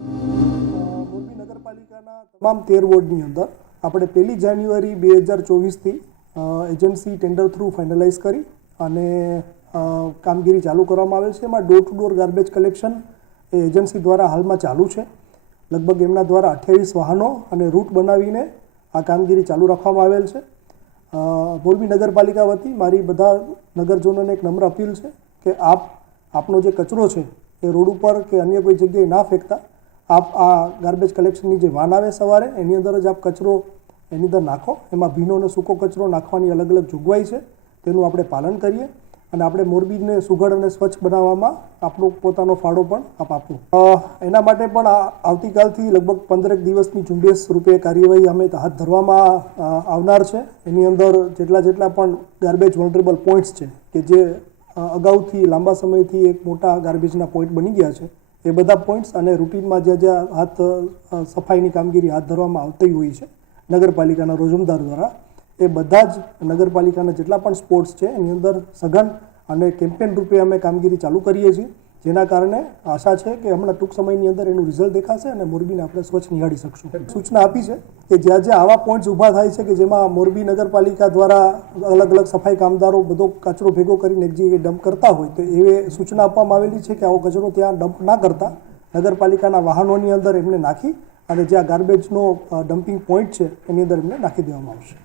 મોરબી નગરપાલિકાના તમામ તેર વોર્ડની અંદર આપણે પહેલી જાન્યુઆરી બે હજાર ચોવીસથી એજન્સી ટેન્ડર થ્રુ ફાઇનલાઇઝ કરી અને કામગીરી ચાલુ કરવામાં આવેલ છે. એમાં door to door garbage collection A agency દ્વારા હાલમાં ચાલુ છે. લગભગ એમના દ્વારા અઠ્યાવીસ વાહનો અને રૂટ બનાવીને આ કામગીરી ચાલુ રાખવામાં આવેલ છે. મોરબી નગરપાલિકા વતી મારી બધા નગરજનોને એક નમ્ર અપીલ છે કે આપ, આપનો જે કચરો છે એ રોડ ઉપર કે અન્ય કોઈ જગ્યાએ ના ફેંકતા. આપ આ ગાર્બેજ કલેક્શનની જે વાન આવે સવારે, એની અંદર જ આપ કચરો એની અંદર નાખો. એમાં ભીનો અને સૂકો કચરો નાખવાની અલગ અલગ જોગવાઈ છે. તેનું આપણે પાલન કરીએ અને આપણે મોરબીને સુઘડ અને સ્વચ્છ બનાવવામાં આપણો પોતાનો ફાળો પણ આપ આપો. એના માટે પણ આવતીકાલથી લગભગ પંદરેક દિવસની ઝુંબેશ રૂપે કાર્યવાહી અમે હાથ ધરવામાં આવનાર છે. એની અંદર જેટલા જેટલા પણ ગાર્બેજ વોલ્ટરેબલ પોઈન્ટ્સ છે કે જે અગાઉથી લાંબા સમયથી એક મોટા ગાર્બેજના પોઈન્ટ બની ગયા છે એ બધા પોઈન્ટ્સ અને રૂટીનમાં જ્યાં જ્યાં હાથ સફાઈની કામગીરી હાથ ધરવામાં આવતી હોય છે, નગરપાલિકાના રોજમદાર દ્વારા, એ બધા જ નગરપાલિકાના જેટલા પણ સ્પોર્ટ્સ છે, એની અંદર સઘન અને કેમ્પેન રૂપે અમે કામગીરી ચાલુ કરીએ છીએ. જેના કારણે આશા છે કે હમણાં ટૂંક સમયની અંદર એનું રિઝલ્ટ દેખાશે અને મોરબીને આપણે સ્વચ્છ નિહાળી શકશું. સૂચના આપી છે કે જ્યાં જ્યાં આવા પોઈન્ટ્સ ઊભા થાય છે કે જેમાં મોરબી નગરપાલિકા દ્વારા અલગ અલગ સફાઈ કામદારો બધો કચરો ભેગો કરીને એક જગ્યાએ ડમ્પ કરતા હોય, તો એ સૂચના આપવામાં આવેલી છે કે આવો કચરો ત્યાં ડમ્પ ના કરતા નગરપાલિકાના વાહનોની અંદર એમને નાખી અને જ્યાં ગાર્બેજનો ડમ્પિંગ પોઈન્ટ છે એની અંદર એમને નાખી દેવામાં આવશે.